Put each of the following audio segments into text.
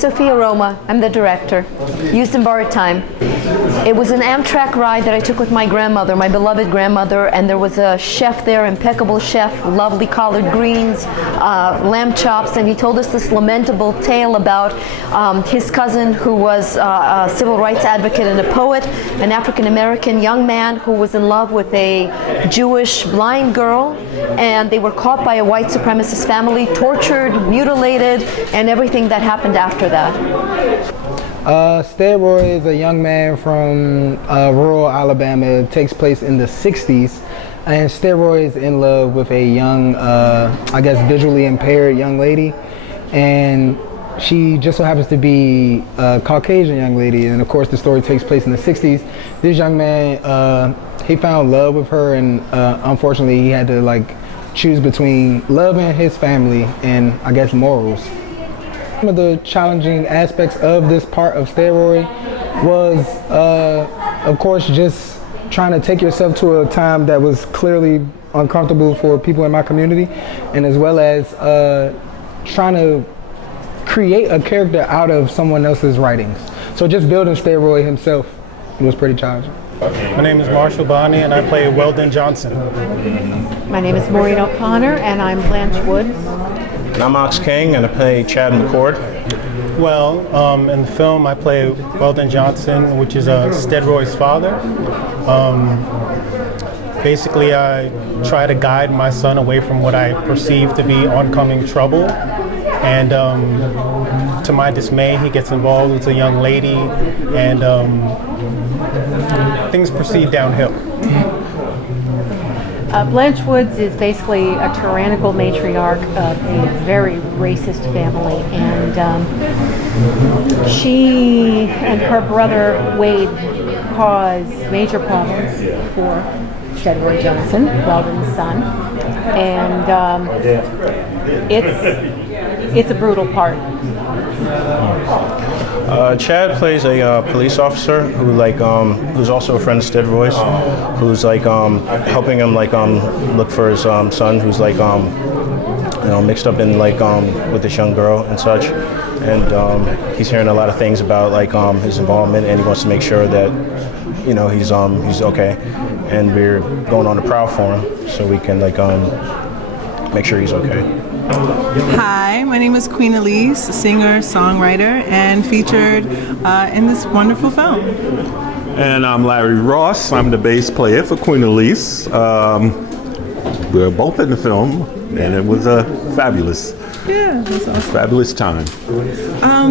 Sophia Roma, I'm the director. Used and borrowed time. It was an Amtrak ride that I took with my grandmother, my beloved grandmother, and there was a chef there, impeccable chef, lovely collard greens, lamb chops, and he told us this lamentable tale about his cousin who was a civil rights advocate and a poet, an African-American young man who was in love with a Jewish blind girl, and they were caught by a white supremacist family, tortured, mutilated, and everything that happened after that. STEADROY is a young man from rural Alabama. It takes place in the 60s, and STEADROY is in love with a young, I guess visually impaired young lady, and she just so happens to be a Caucasian young lady, and of course the story takes place in the 60s. This young man, he found love with her, and unfortunately he had to like choose between love and his family and I guess morals. Some of the challenging aspects of this part of STEADROY was of course just trying to take yourself to a time that was clearly uncomfortable for people in my community, and as well as trying to create a character out of someone else's writings. So just building STEADROY himself was pretty challenging. My name is Marshall Bonney and I play Weldon Johnson. My name is Maureen O'Connor and I'm Blanche Woods. And I'm Ox King and I play Chad McCord. Well, in the film I play Weldon Johnson, which is STEADROY's father. Basically I try to guide my son away from what I perceive to be oncoming trouble. And to my dismay, he gets involved with a young lady, and things proceed downhill. Blanche Woods is basically a tyrannical matriarch of a very racist family, and she and her brother Wade cause major problems for STEADROY Johnson, Weldon's son, and it's a brutal part. Chad plays a police officer who who's also a friend of STEADROY's, who's helping him look for his son who's mixed up in with this young girl and such, and he's hearing a lot of things about his involvement, and he wants to make sure that he's okay, and we're going on the prowl for him so we can make sure he's okay. Hi, my name is Queen Elise, a singer, songwriter, and featured in this wonderful film. And I'm Larry Ross. I'm the bass player for Queen Elise. We're both in the film, and it was fabulous. Yeah, that's awesome. Fabulous time.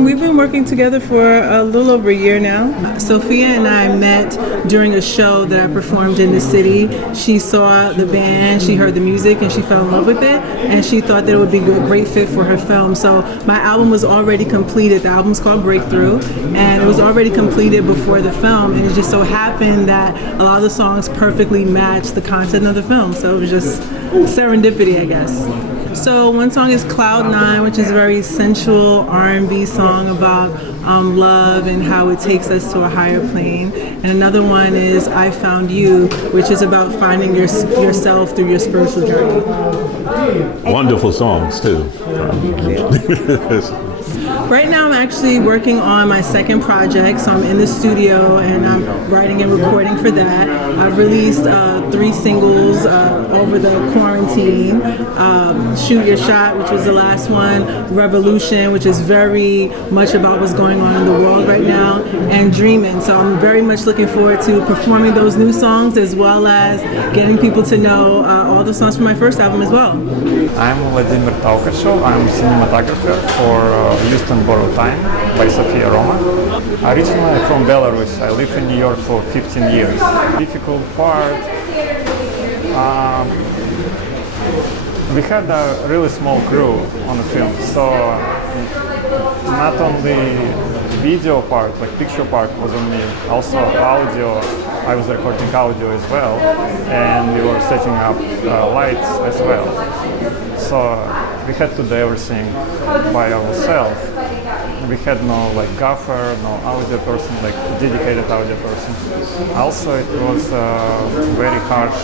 We've been working together for a little over a year now. Sophia and I met during a show that I performed in the city. She saw the band, she heard the music, and she fell in love with it, and she thought that it would be a great fit for her film. So my album was already completed. The album's called Breakthrough, and it was already completed before the film, and it just so happened that a lot of the songs perfectly matched the content of the film. So it was just serendipity, I guess. So one song is Cloud 9, which is a very sensual R&B song about love and how it takes us to a higher plane. And another one is I Found You, which is about finding yourself through your spiritual journey. Wonderful songs too. Right now I'm actually working on my second project, so I'm in the studio and I'm writing and recording for that. I've released 3 singles over the quarantine. Shoot Your Shot, which was the last one, Revolution, which is very much about what's going on in the world right now, and Dreamin'. So I'm very much looking forward to performing those new songs as well as getting people to know all the songs from my first album as well. I'm TAUKACHOU. I'm cinematographer for Used and Borrowed Time by Sophia Roma. Originally from Belarus, I lived in New York for 15 years. Difficult part, we had a really small crew on the film, so not only video part, like picture part was on me, also audio, I was recording audio as well, and we were setting up lights as well. So we had to do everything by ourselves. we had no like gaffer, no audio person, like dedicated audio person. Also, it was very harsh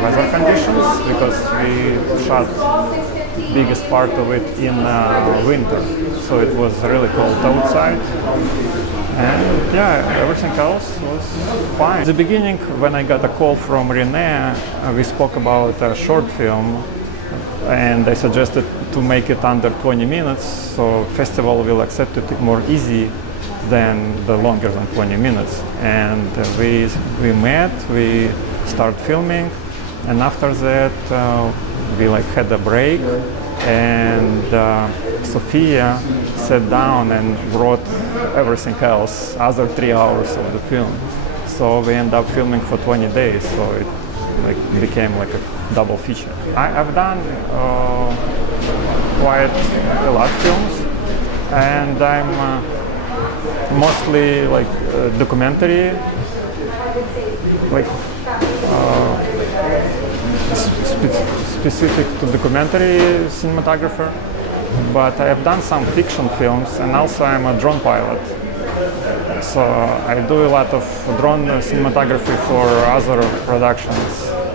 weather conditions because we shot biggest part of it in winter, so it was really cold outside. And yeah, everything else was fine. At the beginning, when I got a call from Renee, we spoke about a short film, and I suggested to make it under 20 minutes, so festival will accept it more easy than the longer than 20 minutes. And we met, we started filming, and after that we like had a break, and Sophia sat down and wrote everything else, other 3 hours of the film. So we ended up filming for 20 days, so it like became like a double feature. I've done quite a lot of films, and I'm mostly like documentary, like specific to documentary cinematographer, but I have done some fiction films, and also I'm a drone pilot. So I do a lot of drone cinematography for other productions.